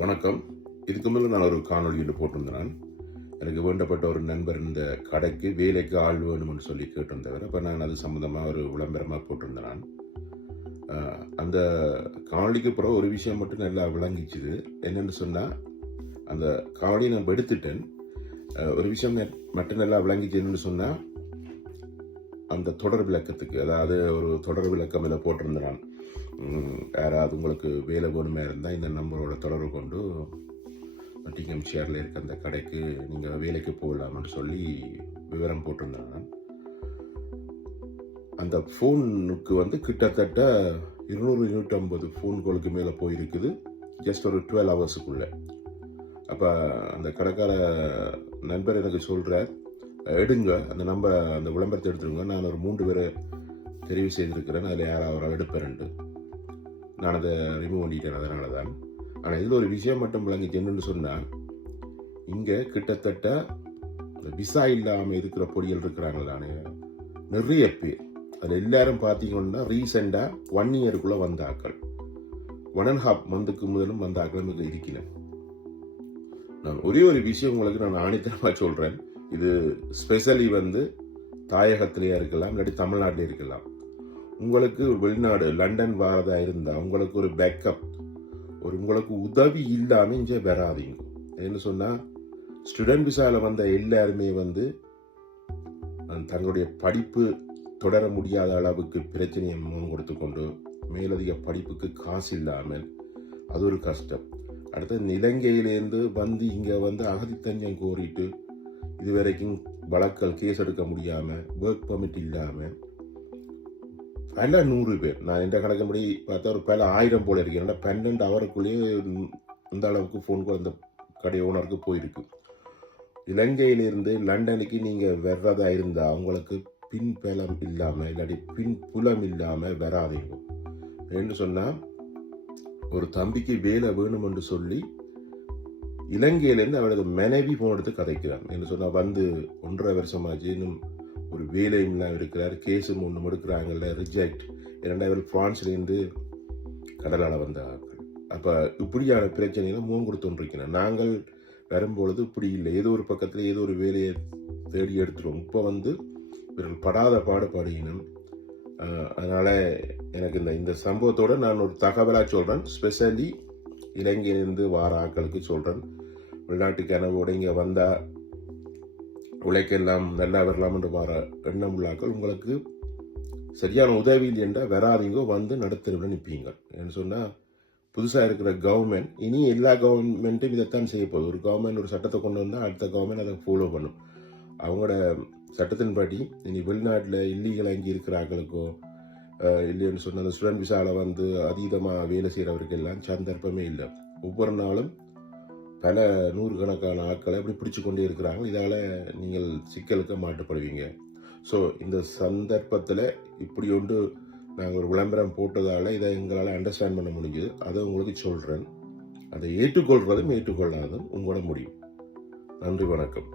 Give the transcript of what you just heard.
வணக்கம். இதுக்கு முதல்ல நான் ஒரு காணொலி ஒன்று போட்டிருந்தேன். எனக்கு வேண்டப்பட்ட ஒரு நண்பர் இந்த கடைக்கு வேலைக்கு ஆள் வேணும்னு சொல்லி கேட்டிருந்தவர். அப்போ நான் அது சம்மந்தமாக ஒரு விளம்பரமாக போட்டிருந்தேன். அந்த காணொலிக்கு பிறகு ஒரு விஷயம் மட்டும் நல்லா விளங்கிச்சுது. என்னென்னு சொன்னால், அந்த காணொலியை நான் எடுத்துட்டேன். ஒரு விஷயம் மட்டும் நல்லா விளங்கிச்சு. என்னென்னு சொன்னால், அந்த தொடர் விளக்கத்துக்கு, அதாவது ஒரு தொடர் விளக்கம் இதில் போட்டிருந்தேன். யாராவது உங்களுக்கு வேலை வேணுமே இருந்தால் இந்த நம்பரோட தொடர்பு கொண்டு டிஎம் ஷேரில் இருக்க அந்த கடைக்கு நீங்கள் வேலைக்கு போகலாம்னு சொல்லி விவரம் போட்டிருந்தேன். அந்த ஃபோனுக்கு கிட்டத்தட்ட 200-250 ஃபோன்களுக்கு மேலே போயிருக்குது, ஜஸ்ட் ஒரு 12 ஹவர்ஸுக்குள்ளே. அப்போ அந்த கடைக்கார நண்பர் எனக்கு சொல்கிறார், எடுங்க அந்த அந்த விளம்பரத்தை எடுத்துருங்க, நான் ஒரு 3 பேரை தெரிவு செய்திருக்கிறேன், அதில் யாராவது அவரால் எடுப்பேன்ட்டு. நான் அதை ரிமூவ் பண்ணிட்டேன். அதனால தான். ஆனால் இதில் ஒரு விஷயம் மட்டும் விளங்கிச்சு. என்னன்னு சொன்னால், இங்கே கிட்டத்தட்ட விசா இல்லாமல் இருக்கிற பொடிகள் இருக்கிறாங்களானே நிறைய பேர். அதில் எல்லாரும் பார்த்தீங்கன்னா ரீசெண்டாக 1 இயருக்குள்ளே வந்த ஆக்கள், 1.5 மந்த்துக்கு முதலும் வந்த ஆக்களும் இங்கே இருக்கிறேன். நான் ஒரே ஒரு விஷயம் உங்களுக்கு நான் ஆணித்தரமாக சொல்கிறேன். இது ஸ்பெஷலி தாயகத்திலேயே இருக்கலாம், இல்லாட்டி தமிழ்நாட்டிலே இருக்கலாம். உங்களுக்கு வெளிநாடு லண்டன் வாரதா இருந்தால் உங்களுக்கு ஒரு பேக்கப், உங்களுக்கு உதவி இல்லாமல் இங்கே வராதிங்க. என்ன சொன்னால், ஸ்டூடெண்ட் விசாவில் வந்த எல்லாருமே தங்களுடைய படிப்பு தொடர முடியாத அளவுக்கு பிரச்சனையை கொடுத்து கொண்டு மேலதிக படிப்புக்கு காசு இல்லாமல், அது ஒரு கஷ்டம். அடுத்து இலங்கையிலேருந்து இங்கே அகதித்தஞ்சம் கோரிட்டு இதுவரைக்கும் வழக்கல் கேஸ் எடுக்க முடியாமல், ஒர்க் பர்மிட் இல்லாமல் பல 100 பேர், நான் இந்த கணக்குப்படி பார்த்தா ஒரு பல 1000 போல இருக்கேன். 12 ஹவருக்குள்ளேயே இந்த அளவுக்கு ஃபோன் கால் அந்த கடை ஓனருக்கு போயிருக்கு. இலங்கையிலிருந்து லண்டனுக்கு நீங்கள் வர்றதா இருந்தால் உங்களுக்கு பின் பலம் இல்லாமல், இல்லாட்டி பின் புலம் இல்லாமல் வராதீங்க. என்று சொன்னால், ஒரு தம்பிக்கு வேலை வேணும் என்று சொல்லி இலங்கையிலேருந்து அவரது மனைவி ஃபோன் எடுத்து கதைக்கிறார். என்று சொன்னால் 1.5 வருஷமாச்சு, இன்னும் ஒரு வேலையும் இல்லாமல் இருக்கிறார், கேஸும் ஒன்று எடுக்கிறாங்கல்ல, ரிஜெக்ட். 2 பிரான்ஸ்லேருந்து கடலால் வந்த ஆட்கள். அப்போ இப்படியான பிரச்சனைகளை கொடுத்துருக்கிறேன். நாங்கள் வரும்பொழுது இப்படி இல்லை, ஏதோ ஒரு பக்கத்தில் ஏதோ ஒரு வேலையை தேடி எடுத்துருவோம். இப்போ இவர்கள் படாத பாடுபடுகினும். அதனால் எனக்கு இந்த சம்பவத்தோடு நான் ஒரு தகவலாக சொல்கிறேன். ஸ்பெஷலி இலங்கையிலிருந்து வார ஆட்களுக்கு சொல்கிறேன். வெளிநாட்டு கனவோடு இங்கே வந்தால் உழைக்கெல்லாம் நல்லா வரலாம் என்று வர எண்ணம் உள்ளாக்கள் உங்களுக்கு சரியான உதவி இல்லையென்றால் வராதிங்கோ, நடுத்தருவில் நிற்பீங்க. என்று சொன்னால், புதுசாக இருக்கிற கவர்மெண்ட், இனி எல்லா கவர்மெண்ட்டும் இதைத்தான் செய்ய போகுது. ஒரு கவர்மெண்ட் ஒரு சட்டத்தை கொண்டு வந்தால் அடுத்த கவர்மெண்ட் அதை ஃபாலோ பண்ணும். அவங்களோட சட்டத்தின்படி இனி வெளிநாட்டில் இல்லீகலாக இங்கே இருக்கிற ஆக்களுக்கோ இல்லைன்னு சொன்னால், அந்த ஸ்டூடெண்ட் விசாவில் அதீதமாக வேலை செய்கிறவருக்கு எல்லாம் சந்தர்ப்பமே இல்லை. ஒவ்வொரு நாளும் பல 100 கணக்கான ஆட்களை அப்படி பிடிச்சு கொண்டே இருக்கிறாங்க. இதால் நீங்கள் சிக்கலுக்கு மாட்டுப்படுவீங்க. ஸோ இந்த சந்தர்ப்பத்தில் இப்படி நாங்கள் ஒரு விளம்பரம் போட்டதால் இதை எங்களால் அண்டர்ஸ்டாண்ட் பண்ண முடியுது. அதை உங்களுக்கு சொல்கிறேன். அதை ஏற்றுக்கொள்வதும் ஏற்றுக்கொள்ளாததும் உங்களோட முடியும். நன்றி, வணக்கம்.